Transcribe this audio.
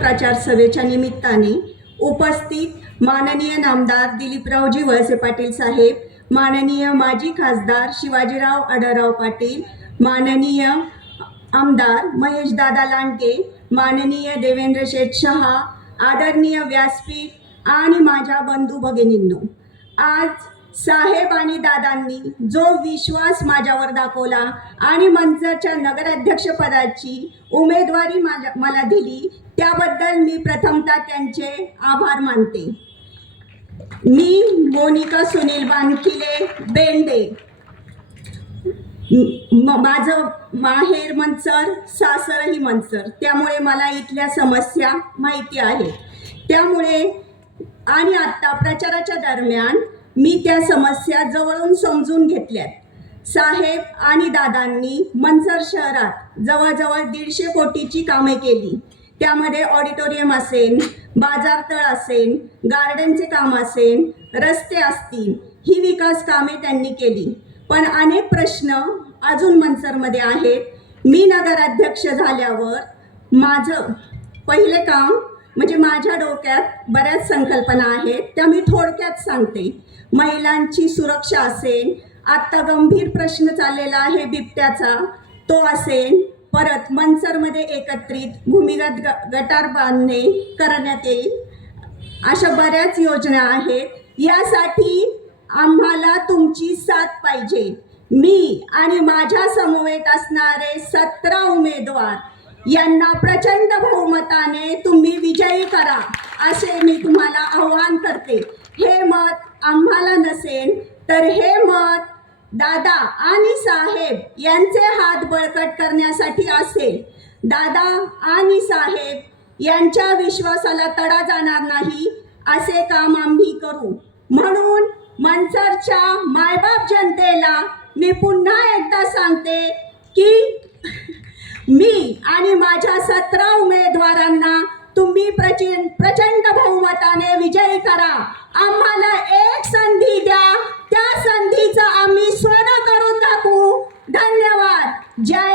प्रचार सभेच्या निमित्ताने उपस्थित माननीय नामदार दिलीपरावजी वळसे पाटील साहेब माननीय माजी खासदार शिवाजीराव अडराव पाटील माननीय आमदार महेशदादा लांडगे माननीय देवेंद्र शेठ शहा आदरणीय व्यासपीठ आणि माझ्या बंधू भगिनींनो आज साहेब आणि दादांनी जो विश्वास माझ्यावर दाखवला आणि मंचरच्या नगराध्यक्षपदाची उमेदवारी माझ्या मला दिली त्याबद्दल मी प्रथमतः त्यांचे आभार मानते. मी मोनिका सुनील बानकिले बेंडे. माझं माहेर मंचर सासरही मंचर त्यामुळे मला इथल्या समस्या माहिती आहे त्यामुळे आणि आत्ता प्रचाराच्या दरम्यान मी त्या समस्या जवळून समजून घेतल्यात. साहेब आणि दादांनी मंचर शहरात जवळजवळ दीडशे कोटीची कामे केली. त्यामध्ये ऑडिटोरियम असेल बाजारतळ असेल गार्डनचे काम असेल रस्ते असतील ही विकास कामे त्यांनी केली. पण अनेक प्रश्न अजून मनसरमध्ये आहेत. मी नगराध्यक्ष झाल्यावर माझं पहिले काम म्हणजे माझ्या डोक्यात बऱ्याच संकल्पना आहेत त्या मी थोडक्यात सांगते. महिलांची सुरक्षा असेल आत्ता गंभीर प्रश्न चाललेला आहे बिबट्याचा तो असेल परत मनसरमध्ये एकत्रित भूमिगत ग गटार बांधणे करण्यात येईल. अशा बऱ्याच योजना आहेत. यासाठी आम्हाला तुमची साथ पाहिजे. मी आणि माझ्या समवेत असणारे सतरा उमेदवार यांना प्रचंड बहुमताने करा असे मी तुम्हाला आव्हान करते. हे मत आम्हाला नसेल तर हे मत दादा आणि साहेब यांचे हात बळकट करण्यासाठी असेल. दादा आणि साहेब यांच्या विश्वासाला तडा जाणार नाही असे काम आम्ही करू. म्हणून मनसरच्या मायबाप जनतेला मी पुन्हा एकदा सांगते की मी आणि माझ्या सतरा उमेदवारांना तुम्ही प्रचंड बहुमताने विजय करा. आम्हाला एक